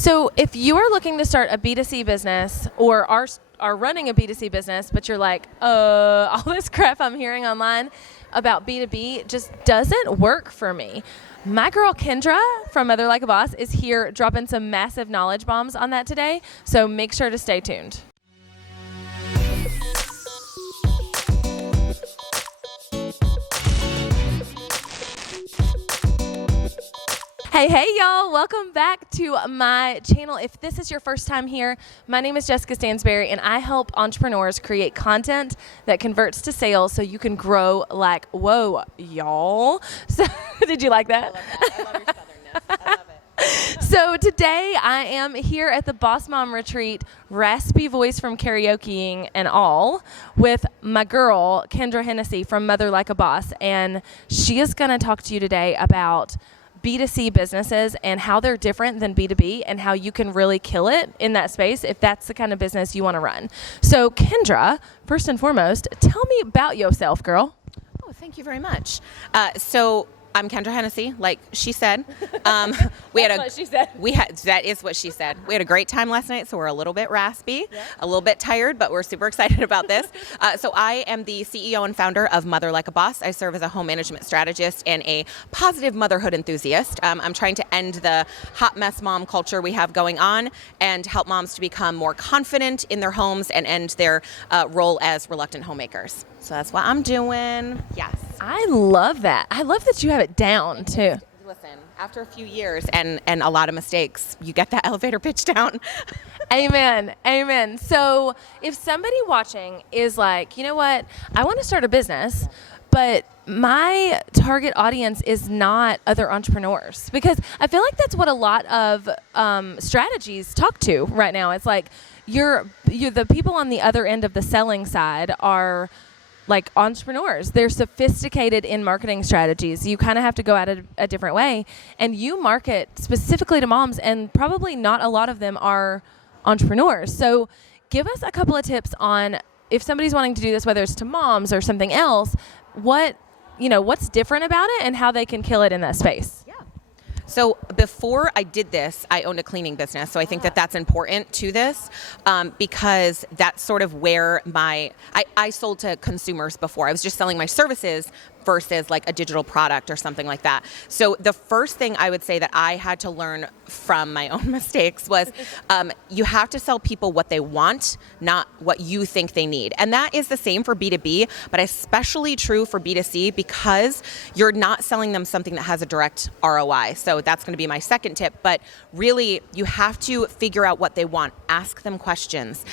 So if you are looking to start a B2C business or are running a B2C business, but you're like, all this crap I'm hearing online about B2B just doesn't work for me. My girl Kendra from Mother Like a Boss is here dropping some massive knowledge bombs on that today. So make sure to stay tuned. Hey, y'all. Welcome back to my channel. If this is your first time here, my name is Jessica Stansberry, and I help entrepreneurs create content that converts to sales so you can grow like, whoa, y'all. So, did you like that? I love that. I love your southernness. I love it. So today I am here at the Boss Mom Retreat, raspy voice from karaokeing and all, with my girl, Kendra Hennessy from Mother Like a Boss. And she is going to talk to you today about B2C businesses and how they're different than B2B and how you can really kill it in that space if that's the kind of business you want to run. So Kendra, first and foremost, tell me about yourself, girl. Oh, thank you very much. So I'm Kendra Hennessy, like she said. What she said. That is what she said. We had a great time last night, so we're a little bit raspy, a little bit tired, but we're super excited about this. So I am the CEO and founder of Mother Like a Boss. I serve as a home management strategist and a positive motherhood enthusiast. I'm trying to end the hot mess mom culture we have going on and help moms to become more confident in their homes and end their role as reluctant homemakers. So that's what I'm doing. Yes. I love that. I love that you have it down too. Listen, after a few years and a lot of mistakes, you get that elevator pitch down. Amen. Amen. So if somebody watching is like, you know what, I want to start a business, but my target audience is not other entrepreneurs, because I feel like that's what a lot of strategies talk to right now. It's like you're the people on the other end of the selling side are like entrepreneurs. They're sophisticated in marketing strategies. You kind of have to go at it a different way. And you market specifically to moms, and probably not a lot of them are entrepreneurs. So give us a couple of tips on if somebody's wanting to do this, whether it's to moms or something else, what's different about it and how they can kill it in that space. So before I did this, I owned a cleaning business. So I think that that's important to this because that's sort of where I sold to consumers before. I was just selling my services versus like a digital product or something like that. So the first thing I would say that I had to learn from my own mistakes was you have to sell people what they want, not what you think they need. And that is the same for B2B, but especially true for B2C because you're not selling them something that has a direct ROI. So that's going to be my second tip. But really, you have to figure out what they want. Ask them questions.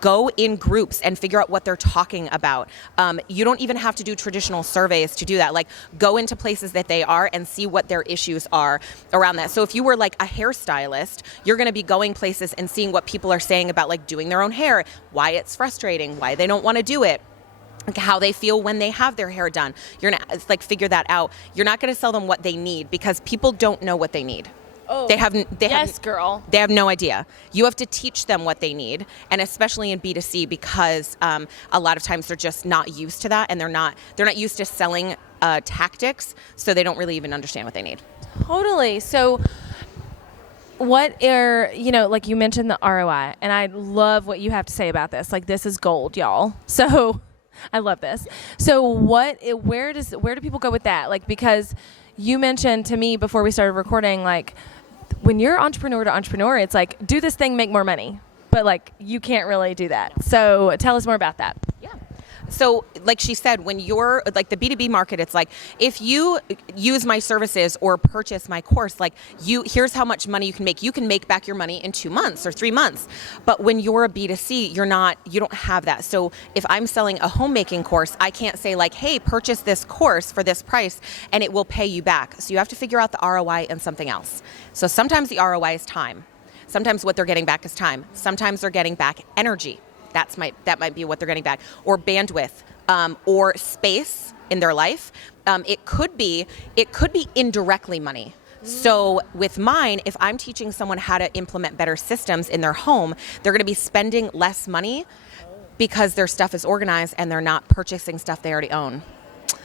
Go in groups and figure out what they're talking about. You don't even have to do traditional surveys to do that. Like, go into places that they are and see what their issues are around that. So if you were like a hairstylist, you're going to be going places and seeing what people are saying about like doing their own hair, why it's frustrating, why they don't want to do it, how they feel when they have their hair done. You're going to like figure that out. You're not going to sell them what they need because people don't know what they need. Oh, girl. They have no idea. You have to teach them what they need, and especially in B2C because a lot of times they're just not used to that, and they're not used to selling tactics, so they don't really even understand what they need. Totally. So what are, like you mentioned the ROI, and I love what you have to say about this. Like, this is gold, y'all. So I love this. So where do people go with that? Like, because you mentioned to me before we started recording, like, when you're entrepreneur to entrepreneur, it's like, do this thing, make more money. But like, you can't really do that. So tell us more about that. Yeah. So like she said, when you're like the B2B market, it's like, if you use my services or purchase my course, like here's how much money you can make. You can make back your money in 2 months or 3 months. But when you're a B2C, you don't have that. So if I'm selling a homemaking course, I can't say like, hey, purchase this course for this price and it will pay you back. So you have to figure out the ROI in something else. So sometimes the ROI is time. Sometimes what they're getting back is time. Sometimes they're getting back energy. That might be what they're getting back, or bandwidth, or space in their life. It could be indirectly money. So with mine, if I'm teaching someone how to implement better systems in their home, they're going to be spending less money because their stuff is organized and they're not purchasing stuff they already own.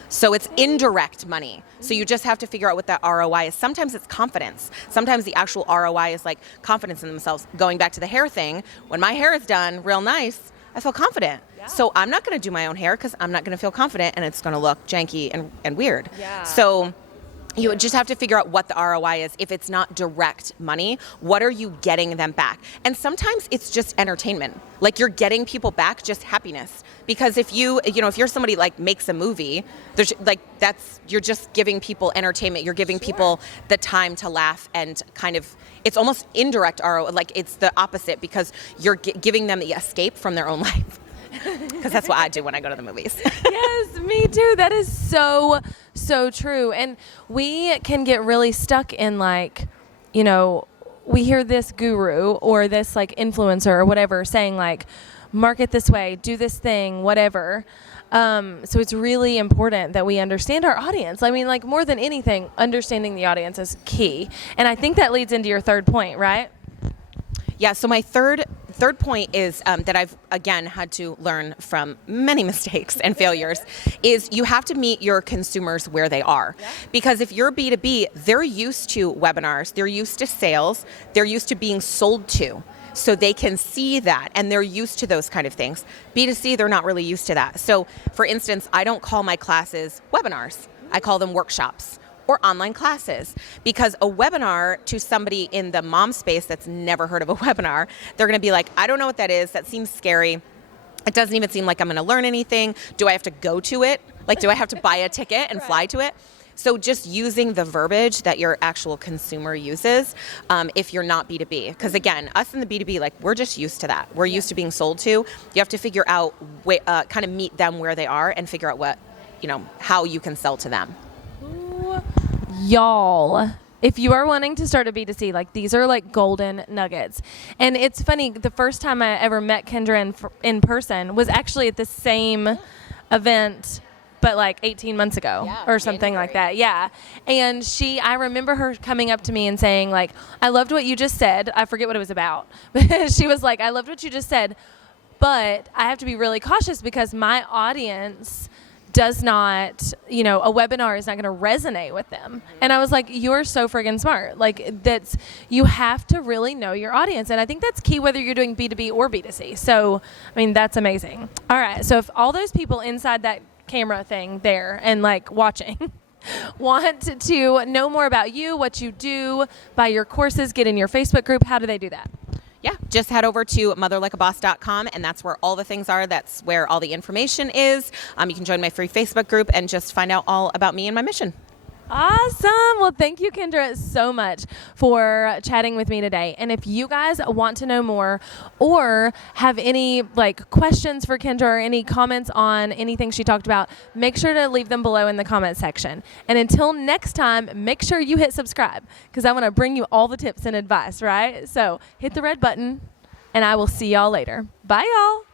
So it's indirect money. So you just have to figure out what that ROI is. Sometimes it's confidence. Sometimes the actual ROI is like confidence in themselves. Going back to the hair thing, when my hair is done real nice, I feel confident. Yeah. So I'm not going to do my own hair because I'm not going to feel confident and it's going to look janky and weird. Yeah. So you would just have to figure out what the ROI is. If it's not direct money, what are you getting them back? And sometimes it's just entertainment. Like you're getting people back just happiness. Because if if you're somebody like makes a movie, there's like you're just giving people entertainment. You're giving people the time to laugh and kind of, it's almost indirect ROI. Like it's the opposite because you're giving them the escape from their own life. Because that's what I do when I go to the movies. Yes, me too. That is so true. And we can get really stuck in like, we hear this guru or this like influencer or whatever saying like, market this way, do this thing, whatever. So it's really important that we understand our audience. I mean, like more than anything, understanding the audience is key. And I think that leads into your third point, right? Yeah, so my third point is that I've, again, had to learn from many mistakes and failures is you have to meet your consumers where they are. Yeah. Because if you're B2B, they're used to webinars, they're used to sales, they're used to being sold to. So they can see that and they're used to those kind of things. B2C, they're not really used to that. So for instance, I don't call my classes webinars. I call them workshops or online classes, because a webinar to somebody in the mom space that's never heard of a webinar, they're going to be like, I don't know what that is. That seems scary. It doesn't even seem like I'm going to learn anything. Do I have to go to it? Like, do I have to buy a ticket and fly to it? So just using the verbiage that your actual consumer uses if you're not B2B. Because again, us in the B2B, like we're just used to that. We're used to being sold to. You have to figure out, kind of meet them where they are and figure out what, how you can sell to them. Y'all, if you are wanting to start a B2C, like these are like golden nuggets. And it's funny, the first time I ever met Kendra in person was actually at the same event, but like 18 months ago or something like that. Yeah. And I remember her coming up to me and saying like, I loved what you just said. I forget what it was about. But she was like, I loved what you just said, but I have to be really cautious because my audience does not, a webinar is not going to resonate with them. And I was like, you're so friggin' smart. Like you have to really know your audience. And I think that's key whether you're doing B2B or B2C. So, I mean, that's amazing. All right. So if all those people inside that camera thing there and like watching want to know more about you, what you do, buy your courses, get in your Facebook group, how do they do that? Yeah, just head over to motherlikeaboss.com, and that's where all the things are. That's where all the information is. You can join my free Facebook group and just find out all about me and my mission. Awesome. Well, thank you, Kendra, so much for chatting with me today. And if you guys want to know more or have any questions for Kendra or any comments on anything she talked about, make sure to leave them below in the comment section. And until next time, make sure you hit subscribe because I want to bring you all the tips and advice, right? So hit the red button and I will see y'all later. Bye, y'all.